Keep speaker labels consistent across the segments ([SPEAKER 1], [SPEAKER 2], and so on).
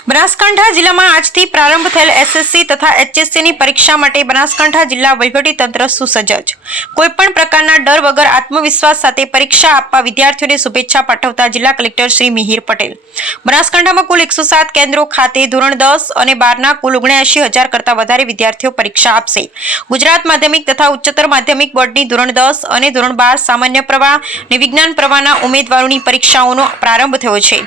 [SPEAKER 1] બનાસકાંઠા જિલ્લામાં આજથી પ્રારંભ થયેલ એસએસસી તથા એચએસસીની પરીક્ષા માટે બનાસકાંઠા જિલ્લા વહીવટીતંત્ર સુસજ્જ. કોઈપણ પ્રકારના ડર વગર આત્મવિશ્વાસ સાથે પરીક્ષા આપવા વિદ્યાર્થીઓને શુભેચ્છા પાઠવતા જિલ્લા કલેક્ટર શ્રી મિહિર પટેલ. બનાસકાંઠામાં કુલ એકસો સાત કેન્દ્રો ખાતે ધોરણ દસ અને બારના કુલ ઓગણએંશી હજાર કરતાં વધારે વિદ્યાર્થીઓ પરીક્ષા આપશે. ગુજરાત માધ્યમિક તથા ઉચ્ચતર માધ્યમિક બોર્ડની ધોરણ દસ અને ધોરણ બાર સામાન્ય પ્રવાહ અને વિજ્ઞાન પ્રવાહના ઉમેદવારોની પરીક્ષાઓનો પ્રારંભ થયો છે.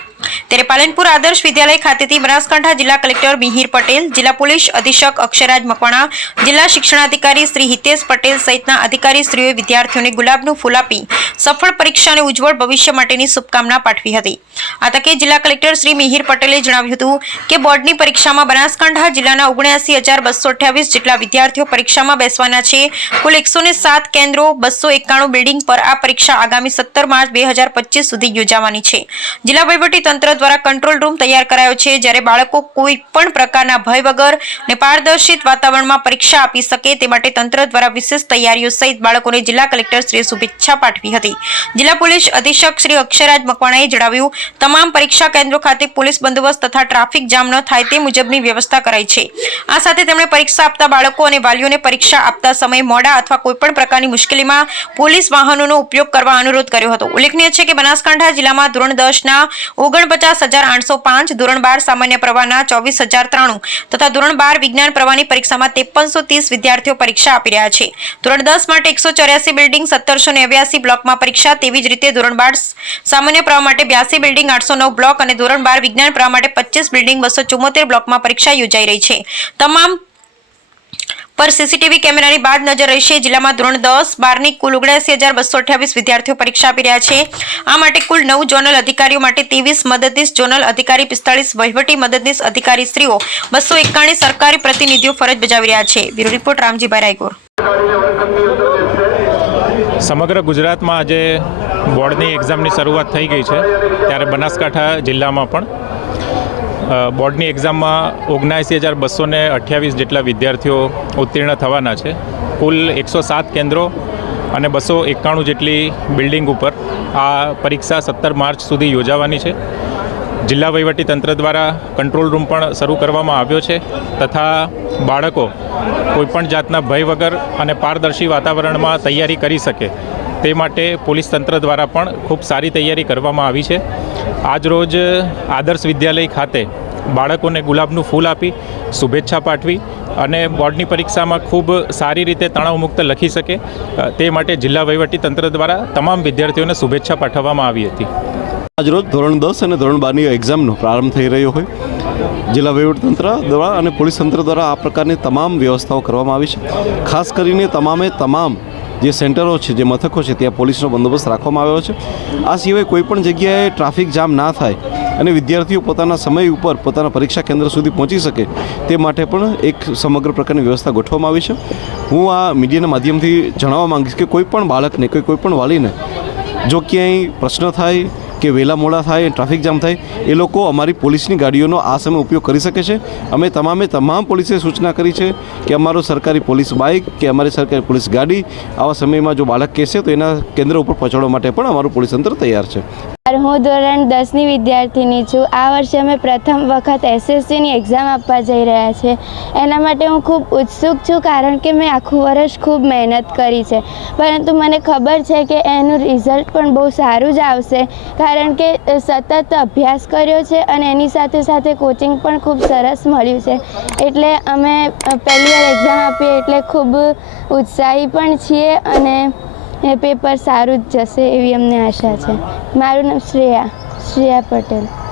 [SPEAKER 1] ત્યારે પાલનપુર આદર્શ વિદ્યાલય ખાતેથી બનાસકાંઠા જિલ્લા કલેક્ટર મિહિર પટેલ, જિલ્લા પોલીસ અધિક્ષક અક્ષરાજ મકવાણા, જિલ્લા શિક્ષણાધિકારી શ્રી હિતેશ પટેલ સહિતના અધિકારીશ્રીઓએ વિદ્યાર્થીઓને ગુલાબનું ફૂલ આપી સફળ પરીક્ષા અને ઉજ્જવળ ભવિષ્ય માટેની શુભકામના પાઠવી હતી. આ તકે જિલ્લા કલેક્ટર શ્રી મિહિર પટેલે જણાવ્યું હતું કે બોર્ડની પરીક્ષામાં બનાસકાંઠા જિલ્લાના ઓગણ્યાસી હજાર બસો અઠ્યાવીસ જેટલા વિદ્યાર્થીઓ પરીક્ષામાં બેસવાના છે. કુલ એકસો સાત કેન્દ્રો, બસો એકાણું બિલ્ડિંગ પર આ પરીક્ષા આગામી સત્તર માર્ચ બે હજાર પચીસ સુધી યોજાવાની છે. જિલ્લા વહીવટી તંત્ર દ્વારા કંટ્રોલ રૂમ તૈયાર કરાયો છે. જ્યારે બાળકો કોઈ પણ પ્રકારના ભય વગર ને પારદર્શિત વાતાવરણમાં પરીક્ષા આપી શકે તે માટે તંત્ર દ્વારા વિશેષ તૈયારીઓ સહિત બાળકોને જિલ્લા કલેક્ટર શ્રી શુભેચ્છા પાઠવી હતી. જિલ્લા પોલીસ અધિક્ષક શ્રી અક્ષરાજ મકવાણાએ જણાવ્યું, તમામ પરીક્ષા કેન્દ્રો ખાતે પોલીસ બંદોબસ્ત તથા ટ્રાફિક જામ ન થાય તે મુજબની વ્યવસ્થા કરાઈ છે. આ સાથે તેમણે પરીક્ષા આપતા બાળકો અને વાલીઓને પરીક્ષા આપતા સમયે મોડા અથવા કોઈપણ પ્રકારની મુશ્કેલીમાં પોલીસ વાહનોનો ઉપયોગ કરવા અનુરોધ કર્યો હતો. ઉલ્લેખનીય છે કે બનાસકાંઠા જિલ્લામાં ધોરણ દસના ઓગણપચાસ હજાર આઠસો પાંચ, ધોરણ બાર સામાન્ય પ્રવાહના ચોવીસ હજાર ત્રાણું તથા ધોરણ બાર વિજ્ઞાન પ્રવાહની પરીક્ષામાં ત્રેપનસો ત્રીસ વિદ્યાર્થીઓ પરીક્ષા આપી રહ્યા છે. ધોરણ દસ માટે એકસો ચોર્યાસી બિલ્ડિંગ, સત્તરસો નેવ્યાસી બ્લોકમાં પરીક્ષા, તેવી જ રીતે ધોરણ બાર સામાન્ય પ્રવાહ માટે બ્યાસી બિલ્ડિંગ, આઠસો નવ બ્લોક અને ધોરણ બાર વિજ્ઞાન પ્રવાહ માટે પચીસ બિલ્ડિંગ, બસો ચુમ્મોતેર બ્લોકમાં પરીક્ષા યોજાઈ રહી છે. તમામ પર સીસીટીવી કેમેરાની બાદ નજર રહેશે જિલ્લામાં ધોરણ દસ બારની કુલ ઓગણસી હજાર બસો અઠ્યાવીસ વિદ્યાર્થીઓ પરીક્ષા આપી રહ્યા છે. આ માટે કુલ નવ ઝોનલ અધિકારીઓ માટે ત્રેવીસ મદદનીશ ઝોનલ અધિકારી, પિસ્તાળીસ વહીવટી મદદનીશ અધિકારી સ્ત્રીઓ, બસો એકાણી સરકારી પ્રતિનિધિઓ ફરજ બજાવી રહ્યા છે. Bureau report, Ramjibhai Raygor.
[SPEAKER 2] સમગ્ર ગુજરાતમાં આજે બોર્ડની એક્ઝામની શરૂઆત થઈ ગઈ છે. ત્યારે બનાસકાંઠા જિલ્લામાં પણ બોર્ડની એક્ઝામમાં ઓગણસી હજાર બસો અઠ્યાવીસ જેટલા વિદ્યાર્થીઓ ઉત્તીર્ણ થવાના છે. કુલ એકસો સાત કેન્દ્રો અને બસો એકાણું જેટલી બિલ્ડિંગ ઉપર આ પરીક્ષા સત્તર માર્ચ સુધી યોજાવાની છે. જિલ્લા તંત્ર દ્વારા કંટ્રોલ રૂમ પણ શરૂ કરવામાં આવ્યો છે તથા બાળકો કોઈપણ જાતના ભય વગર અને પારદર્શી વાતાવરણમાં તૈયારી કરી શકે તે માટે પોલીસ તંત્ર દ્વારા પણ ખૂબ સારી તૈયારી કરવામાં આવી છે. આજરોજ આદર્શ વિદ્યાલય ખાતે બાળકોને ગુલાબનું ફૂલ આપી શુભેચ્છા પાઠવી અને બોર્ડની પરીક્ષામાં ખૂબ સારી રીતે તણાવમુક્ત લખી શકે તે માટે જિલ્લા તંત્ર દ્વારા તમામ વિદ્યાર્થીઓને શુભેચ્છા પાઠવવામાં આવી હતી.
[SPEAKER 3] આજરોજ ધોરણ દસ અને ધોરણ બારની એક્ઝામનો પ્રારંભ થઈ રહ્યો હોય. જિલ્લા વહીવટીતંત્ર દ્વારા અને પોલીસ તંત્ર દ્વારા આ પ્રકારની તમામ વ્યવસ્થાઓ કરવામાં આવી છે. ખાસ કરીને તમામે તમામ જે સેન્ટરો છે, જે મથકો છે, ત્યાં પોલીસનો બંદોબસ્ત રાખવામાં આવ્યો છે. આ સિવાય કોઈપણ જગ્યાએ ટ્રાફિક જામ ના થાય અને વિદ્યાર્થીઓ પોતાના સમય ઉપર પોતાના પરીક્ષા કેન્દ્ર સુધી પહોંચી શકે તે માટે પણ એક સમગ્ર પ્રકારની વ્યવસ્થા ગોઠવવામાં આવી છે. હું આ મીડિયાના માધ્યમથી જણાવવા માંગીશ કે કોઈ પણ બાળકને કોઈ પણ વાલીને જો ક્યાંય પ્રશ્ન થાય કે વહેલા મોડા થાય, ટ્રાફિક જામ થાય, એ લોકો અમારી પોલીસની ગાડીઓનો આ સમય ઉપયોગ કરી શકે છે. અમે તમામે તમામ પોલીસે સૂચના કરી છે કે અમારો સરકારી પોલીસ બાઇક કે અમારી સરકારી પોલીસ ગાડી આવા સમયમાં જો બાળક કહેશે તો એના કેન્દ્ર ઉપર પહોંચાડવા માટે પણ અમારું પોલીસ તંત્ર તૈયાર છે.
[SPEAKER 4] હું ધોરણ દસની વિદ્યાર્થીની છું. આ વર્ષે અમે પ્રથમ વખત એસએસસીની એક્ઝામ આપવા જઈ રહ્યા છે. એના માટે હું ખૂબ ઉત્સુક છું કારણ કે મેં આખું વર્ષ ખૂબ મહેનત કરી છે. પરંતુ મને ખબર છે કે એનું રિઝલ્ટ પણ બહુ સારું જ આવશે. કારણ કે સતત અભ્યાસ કર્યો છે અને એની સાથે સાથે કોચિંગ પણ ખૂબ સરસ મળ્યું છે. એટલે અમે પહેલી વાર એક્ઝામ આપીએ એટલે ખૂબ ઉત્સાહી પણ છીએ અને એ પેપર સારું જ જશે એવી અમને આશા છે. મારું નામ શ્રેયા શ્રેયા પટેલ.